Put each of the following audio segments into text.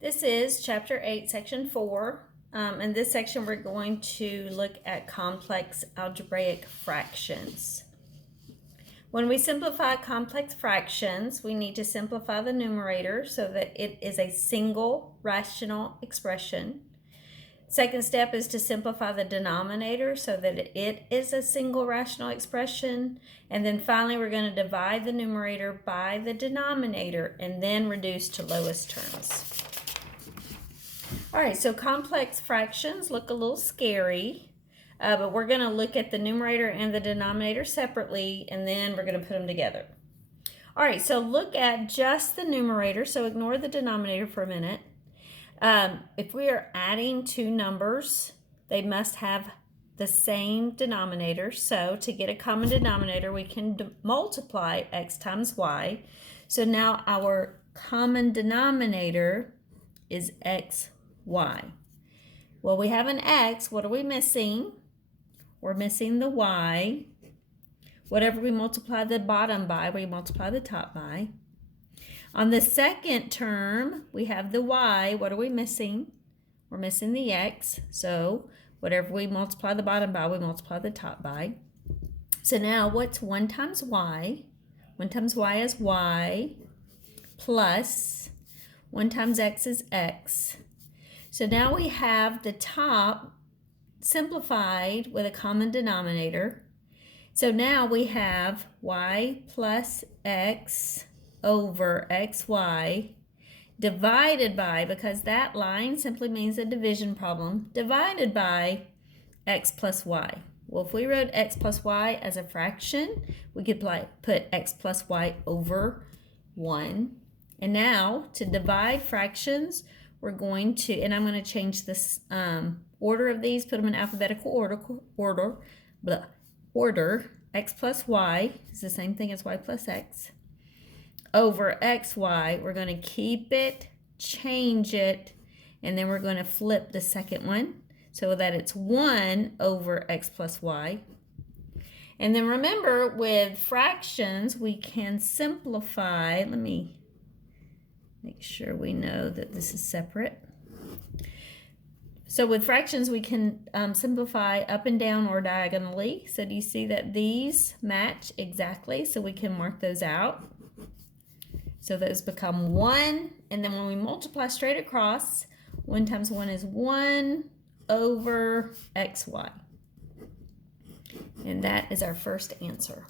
This is Chapter 8, Section 4. In this section, we're going to look at complex algebraic fractions. When we simplify complex fractions, we need to simplify the numerator so that it is a single rational expression. Second step is to simplify the denominator so that it is a single rational expression. And then finally, we're going to divide the numerator by the denominator and then reduce to lowest terms. All right, so complex fractions look a little scary, but we're going to look at the numerator and the denominator separately, and then we're going to put them together. All right, so look at just the numerator, so ignore the denominator for a minute. If we are adding two numbers, they must have the same denominator. So to get a common denominator, we can multiply x times y. So now our common denominator is xy. Well, we have an x. What are we missing? We're missing the y. Whatever we multiply the bottom by, we multiply the top by. On the second term, we have the y. What are we missing? We're missing the x. So whatever we multiply the bottom by, we multiply the top by. So now what's 1 times y? 1 times y is y plus 1 times x is x. So now we have the top simplified with a common denominator. So now we have y plus x over xy divided by, because that line simply means a division problem, divided by x plus y. Well, if we wrote x plus y as a fraction, we could put x plus y over 1. And now to divide fractions, we're going to, and I'm going to change this order of these, put them in alphabetical order. X plus y is the same thing as y plus x. Over xy, we're going to keep it, change it, and then we're going to flip the second one so that it's 1 over x plus y. And then remember, with fractions, we can simplify. Let me make sure we know that this is separate. So with fractions, we can simplify up and down or diagonally. So do you see that these match exactly? So we can mark those out. So those become 1. And then when we multiply straight across, 1 times 1 is 1 over xy. And that is our first answer.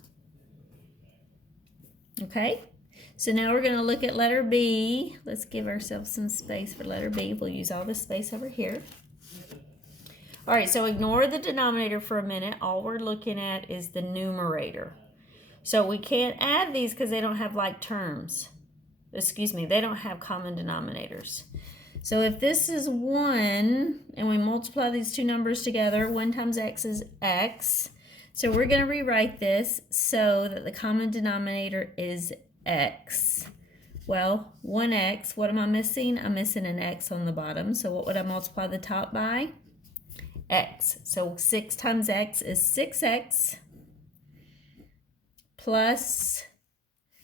Okay? So now we're going to look at letter B. Let's give ourselves some space for letter B. We'll use all this space over here. All right, so ignore the denominator for a minute. All we're looking at is the numerator. So we can't add these because they don't have like terms. Excuse me, they don't have common denominators. So if this is 1 and we multiply these two numbers together, 1 times x is x. So we're going to rewrite this so that the common denominator is x. Well, 1x, what am I missing? I'm missing an x on the bottom. So what would I multiply the top by? X. So 6 times x is 6x plus,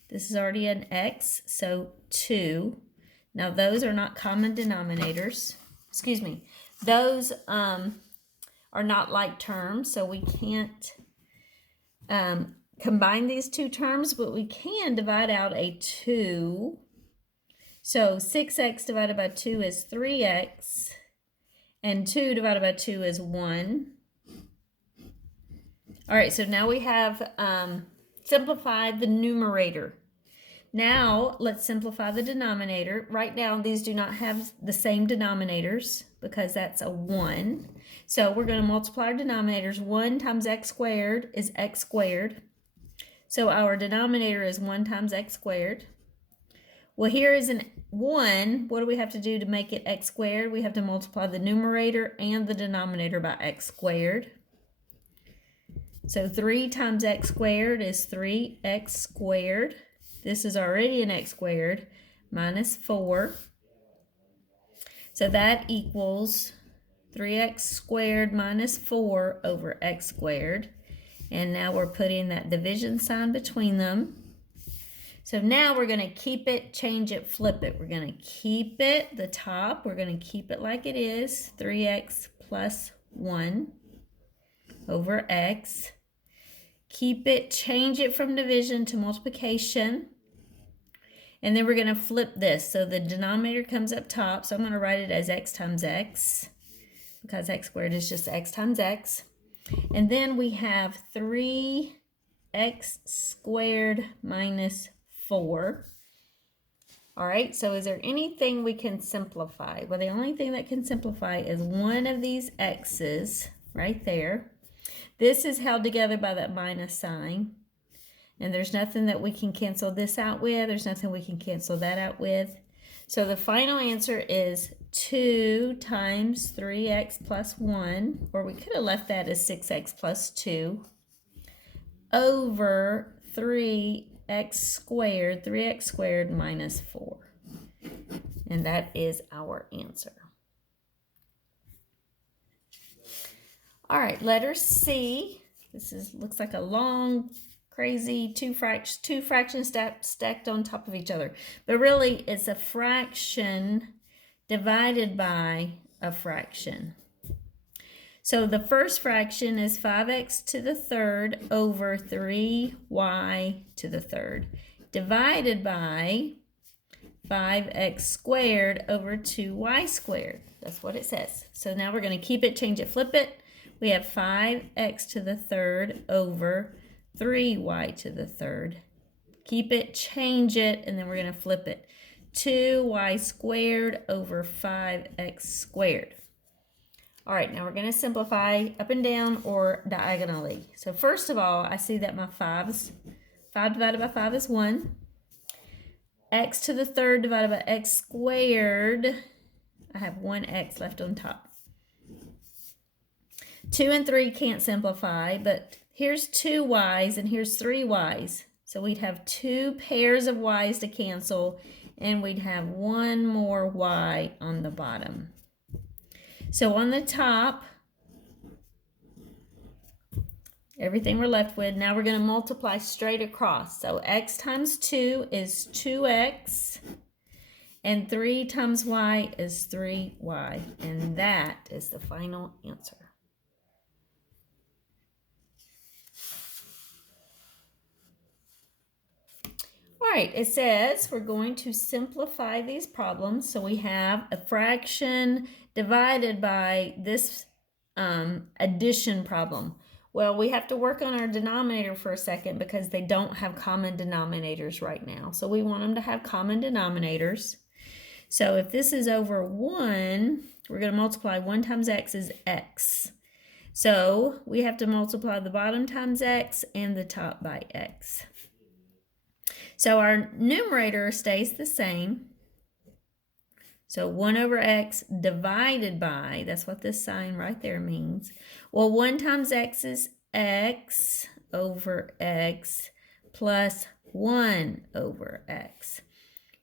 this is already an x, so 2. Now those are not common denominators. Excuse me. Those are not like terms, so we can't combine these two terms, but we can divide out a 2. So 6x divided by 2 is 3x, and 2 divided by 2 is 1. All right, so now we have simplified the numerator. Now let's simplify the denominator. Right now these do not have the same denominators because that's a 1. So we're going to multiply our denominators. 1 times x squared is x squared. So our denominator is 1 times x squared. Well, here is an 1. What do we have to do to make it x squared? We have to multiply the numerator and the denominator by x squared. So 3 times x squared is 3x squared. This is already an x squared minus 4. So that equals 3x squared minus 4 over x squared. And now we're putting that division sign between them. So now we're going to keep it, change it, flip it. We're going to keep it, the top, we're going to keep it like it is, 3x plus 1 over x. Keep it, change it from division to multiplication. And then we're going to flip this. So the denominator comes up top. So I'm going to write it as x times x, because x squared is just x times x. And then we have 3x squared minus 4. All right, so is there anything we can simplify? Well, the only thing that can simplify is one of these x's right there. This is held together by that minus sign. And there's nothing that we can cancel this out with. There's nothing we can cancel that out with. So the final answer is 2 times 3x plus 1, or we could have left that as 6x plus 2, over 3x squared minus 4. And that is our answer. All right, letter C. This looks like a long, crazy two fractions stacked on top of each other. But really, it's a fraction divided by a fraction. So the first fraction is 5x to the third over 3y to the third, divided by 5x squared over 2y squared. That's what it says. So now we're going to keep it, change it, flip it. We have 5x to the third over 3y to the third. Keep it, change it, and then we're going to flip it. 2y squared over 5x squared. All right, now we're going to simplify up and down or diagonally. So first of all, I see that my 5 divided by 5 is 1. X to the third divided by x squared, I have 1x left on top. 2 and 3 can't simplify, but here's 2 y's and here's 3 y's. So we'd have 2 pairs of y's to cancel, and we'd have 1 more y on the bottom. So on the top, everything we're left with, now we're going to multiply straight across. So x times 2 is 2x, and 3 times y is 3y, and that is the final answer. All right, it says we're going to simplify these problems. So we have a fraction divided by this addition problem. Well, we have to work on our denominator for a second because they don't have common denominators right now. So we want them to have common denominators. So if this is over 1, we're going to multiply 1 times x is x. So we have to multiply the bottom times x and the top by x. So our numerator stays the same. So 1 over x divided by, that's what this sign right there means. Well, 1 times x is x over x plus 1 over x.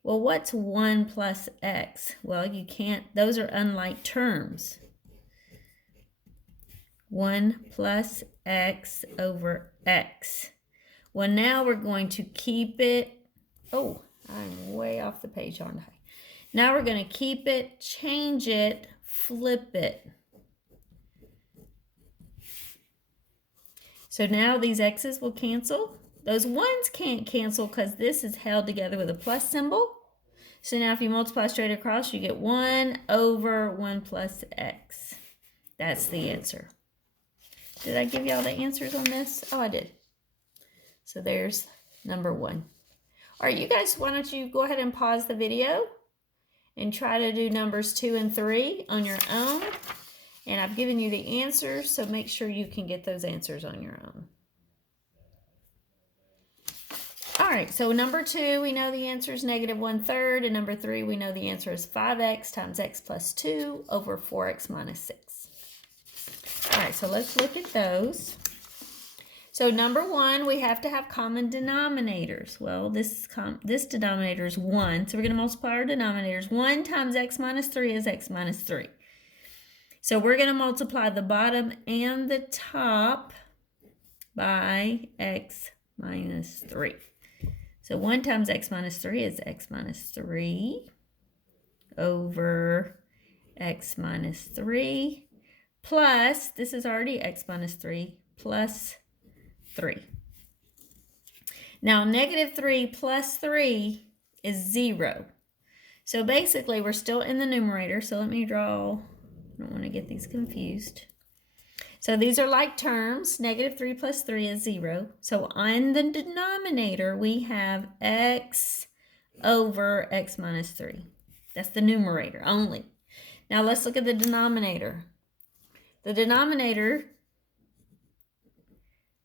Well, what's 1 plus x? Well, you can't, those are unlike terms. 1 plus x over x. Well, now we're going to keep it. Oh, I'm way off the page, aren't I? Now we're going to keep it, change it, flip it. So now these x's will cancel. Those 1's can't cancel because this is held together with a plus symbol. So now if you multiply straight across, you get 1 over 1 plus x. That's the answer. Did I give y'all the answers on this? Oh, I did. So there's number 1. All right, you guys, why don't you go ahead and pause the video and try to do numbers 2 and 3 on your own. And I've given you the answers, so make sure you can get those answers on your own. All right, so number 2, we know the answer is negative 1/3. And number 3, we know the answer is 5x times x plus 2 over 4x minus 6. All right, so let's look at those. So number 1, we have to have common denominators. Well, this denominator is 1, so we're going to multiply our denominators. 1 times x minus 3 is x minus 3. So we're going to multiply the bottom and the top by x minus 3. So 1 times x minus 3 is x minus 3 over x minus 3 plus, this is already x minus 3, plus 3. Now, negative 3 plus 3 is 0. So basically, we're still in the numerator. So let me draw, I don't want to get these confused. So these are like terms. Negative 3 plus 3 is 0. So on the denominator, we have x over x minus 3. That's the numerator only. Now let's look at the denominator. The denominator,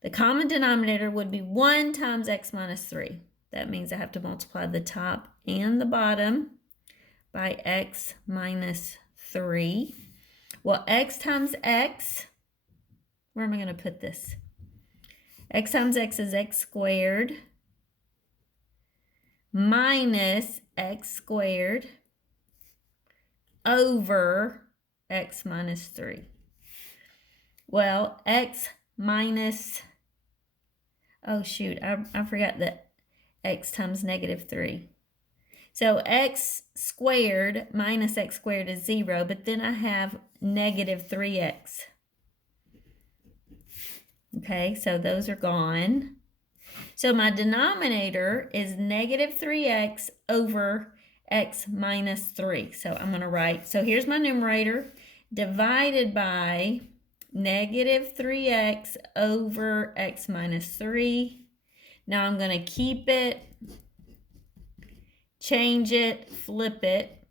the common denominator would be 1 times x minus 3. That means I have to multiply the top and the bottom by x minus 3. Well, x times x, where am I going to put this? X times x is x squared minus x squared over x minus 3. Well, x minus, oh shoot, I forgot that x times negative 3. So x squared minus x squared is 0, but then I have negative 3x. Okay, so those are gone. So my denominator is negative 3x over x minus 3. So I'm going to write, so here's my numerator, divided by negative 3x over x minus 3. Now I'm going to keep it, change it, flip it.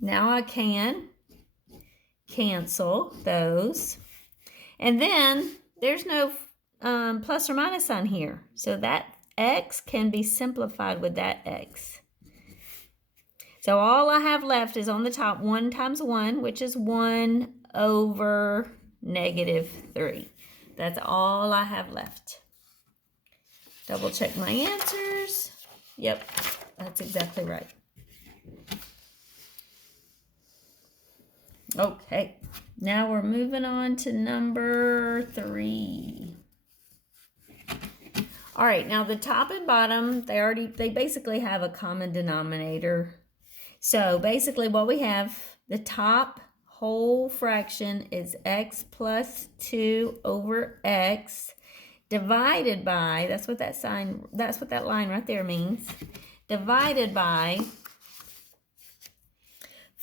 Now I can cancel those. And then there's no plus or minus sign here. So that x can be simplified with that x. So all I have left is on the top 1 times 1, which is 1 over negative 3. That's all I have left. Double check my answers. Yep, that's exactly right. Okay, now we're moving on to number 3. All right, now the top and bottom, they basically have a common denominator. So basically what we have, the top whole fraction is x plus 2 over x divided by, that's what that line right there means, divided by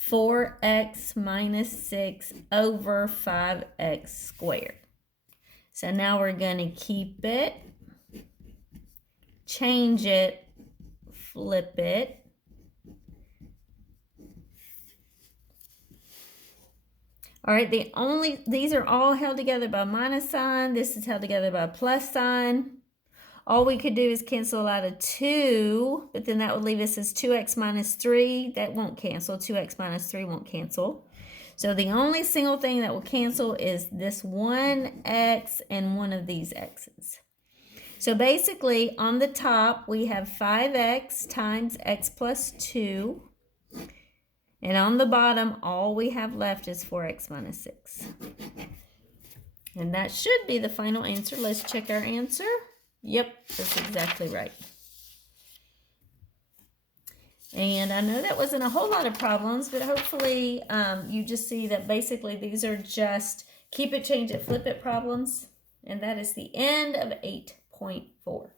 4x minus 6 over 5x squared. So now we're going to keep it, change it, flip it. All right, these are all held together by minus sign. This is held together by plus sign. All we could do is cancel out a 2, but then that would leave us as 2x minus 3. That won't cancel. 2x minus 3 won't cancel. So the only single thing that will cancel is this one x and one of these x's. So basically, on the top, we have 5x times x plus 2. And on the bottom, all we have left is 4x minus 6. And that should be the final answer. Let's check our answer. Yep, that's exactly right. And I know that wasn't a whole lot of problems, but hopefully you just see that basically these are just keep it, change it, flip it problems. And that is the end of 8.4.